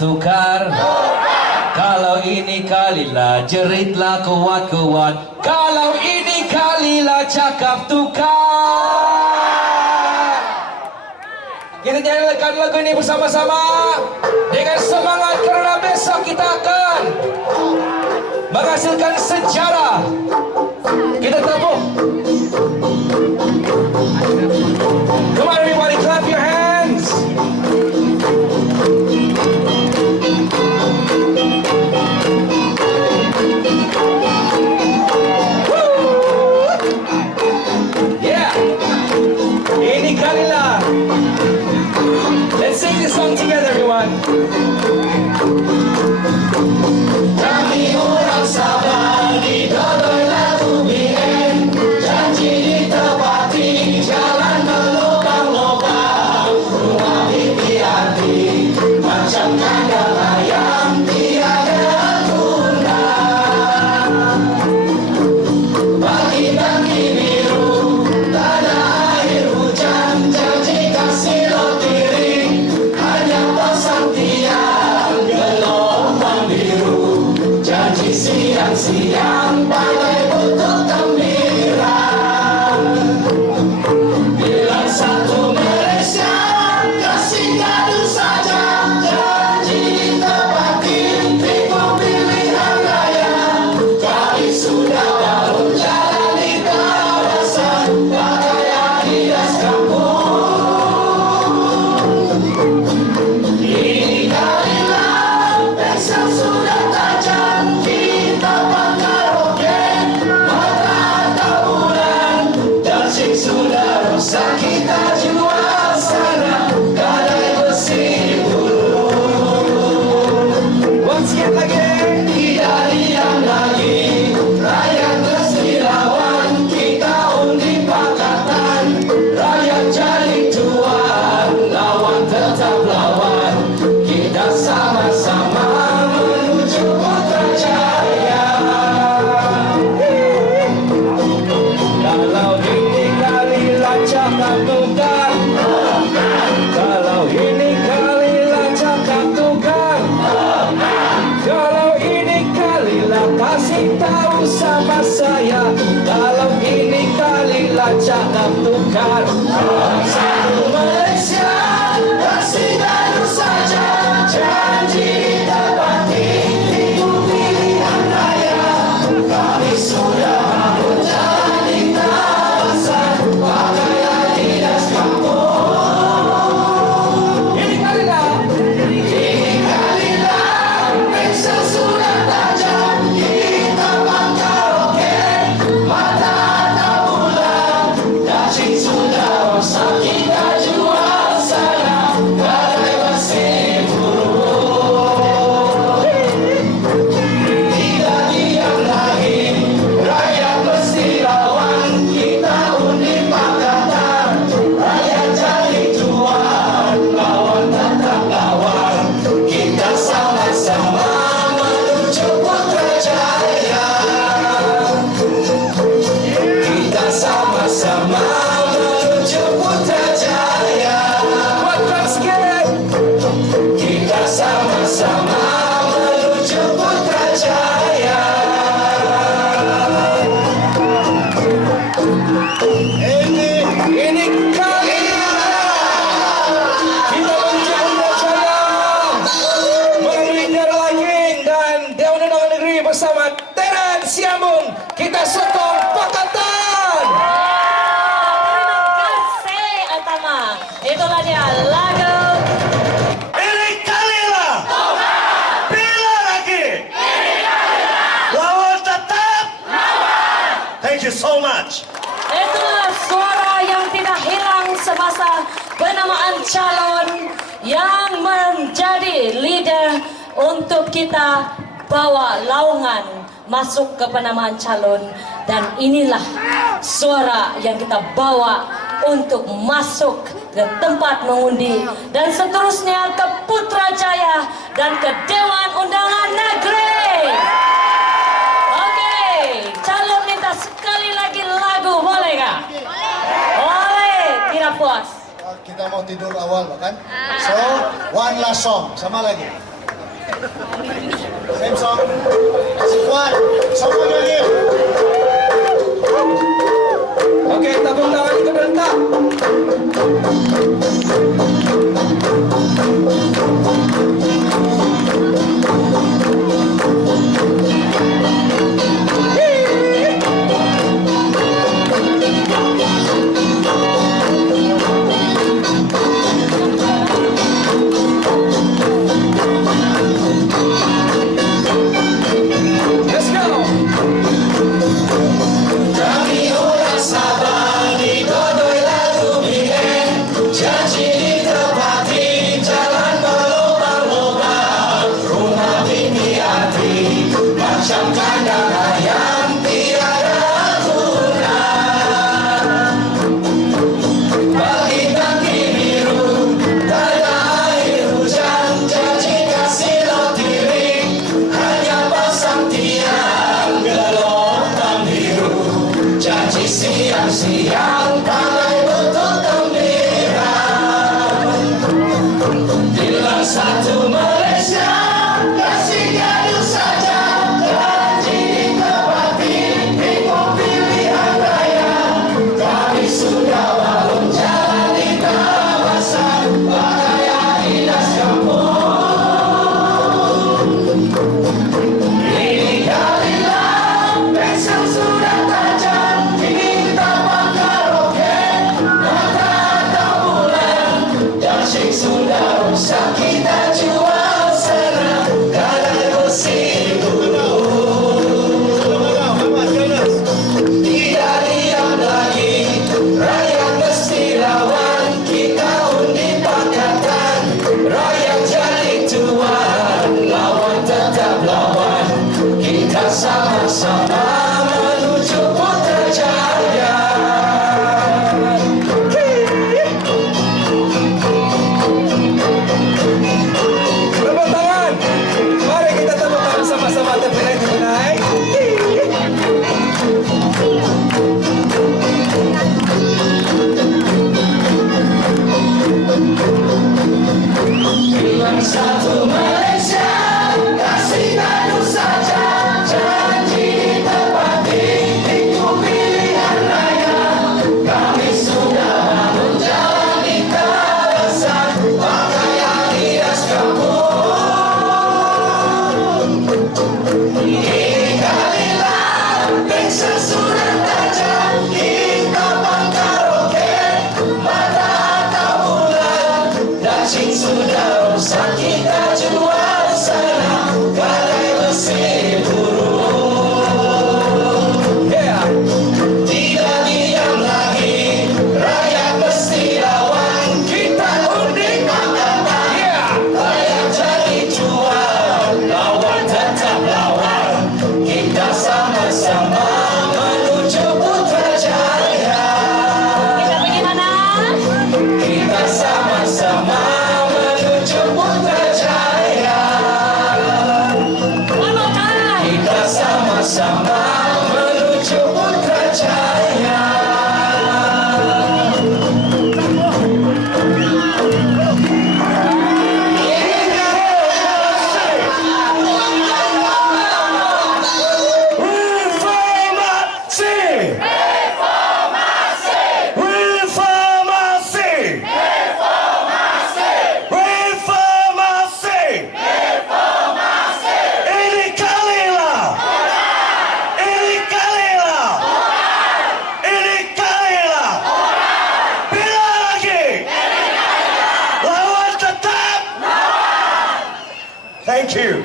tukar. Kalau ini kalilah jeritlah kuat-kuat. Kalau ini kalilah cakap tukar. Kita nyanyikan lagu ini bersama-sama dengan semangat karena besok kita akan menghasilkan sejarah. Kita tepuk. Come on everybody, clap your hands. Ini kalilah. Let's sing this song together, everyone. Kami orang Sabah didodoi lagu BN, janji ditepati, jalan berlubang-lubang, rumah hati-hati, macam kandang ayam tiada guna. Bagi-bagi biru, tak ada air hujan, janji kasih lotiring, hanya pasang tiang gelombang biru, janji siang-siang pandai butuh gembira. Bilang satu Malaysia, kasih gaduh saja, janji ditepati, tipu pilihan raya. Kami sudah bangun jalan di kawasan, pakaian hias kampung. Ini kalilah pensel sudah tajam, kita karaoke, mata atau bulan, dancing sudah rusak, kita jual sana, gadai besi bulu. Once again, tidak diam lagi, rakyat mesti lawan, kita undi pakatan, rakyat jadi tuan, lawan tetap lawan, kita sama-sama menuju Putrajaya. Kalau ini kalilah cakap tukar, kalau ini kalilah cakap tukar, kalau ini kalilah kasih tahu sama saya, kalau ini kalilah cakap tukar. Satu Malaysia, kasih gaduh saja, janji ditepati, tipu pilihan raya. Kami sudah bangun jalan di kawasan, pakaian hias kampung. Ini kalilah, pensel sudah tajam, kita karaoke, mata atau bulan, daging sudah rusak, kita jual sana, gadai besi buru. Tidak diam lagi, rakyat mesti lawan, kita undi pakatan, rakyat jadi tuan, lawan tetap lawan, kita sama-sama menuju Putrajaya. Kita sama-sama menuju Putrajaya. Kita sama-sama menuju Putrajaya. Ini kalilah kita menuju Putrajaya melalui Darul Hakim dan Dewan Undangan Negeri bersama Teran Siamung. Kita sokong pakatan. Terima kasih Atama. Itulah dia lagu. Ini kalilah. Bila lagi. Lawan tetap. Thank you so much. Itulah suara yang tidak hilang semasa penamaan calon yang menjadi leader untuk kita bawa laungan masuk ke penamaan calon, dan inilah suara yang kita bawa untuk masuk ke tempat mengundi dan seterusnya ke Putrajaya dan ke Dewan Undangan Negeri. Oke, calon minta sekali lagi lagu, boleh nggak? Boleh, tidak puas. Kita mau tidur awal, kan? So, one last song. Sama lagi. Same song. Squad. Someone lagi. Oke, tepuk tangan ikut rentak. Let's go. Kami orang Sabah di Godoy lalu bihen, janji ditepati, jalan berlubang-lubang, rumah bini hati, macam kandang ayam tiada aturan. Pagi tangki biru, tak ada air hujan, janji kasih lotirik, hanya pasang tiang gelombang biru. Janji siang-siang pandai betul gembira. Bilang satu Malaysia, kasih gaduh saja, janji ditepati, ikut pilihan raya. Kami sudah bangun jalan di kawasan Pakaian Dinas Kampung. Ini kalilah pensel sudah tajam, kita bakar roket, mata atau bulan. Dashing sudah rusak, kita jual sana, kadang besi dulu. Tidak diam lagi, rakyat mesti lawan, kita undi pakatan, rakyat jadi tuan, lawan tetap lawan, kita sama-sama menuju Putrajaya. Tepuk tangan, mari kita tepuk tangan sama-sama terpenai-penai. Bilang satu Malaysia, kasih gaduh saja, janji ditepati, ikut pilihan raya. Kami sudah bangun jalan di kawasan Pakaian Dinas Kampung. Ini kalilah pensel sudah tajam, kita bakar roket, mata atau bulan. Dashing sudah rusak, kita jual sana, kadang besi burung. Tidak diam lagi, rakyat mesti lawan, kita undi pakatan, rakyat jadi jual, lawan tetap lawan, kita sama-sama menuju Putrajaya. Kita bagaimana? Kita sama-sama menuju Putrajaya. One more time. Kita sama-sama menuju Putrajaya. Reformasi! Reformasi! Reformasi! Ini kalilah! Ini kalilah! Ini kalilah! Bila lagi! Lawan tetap! Thank you.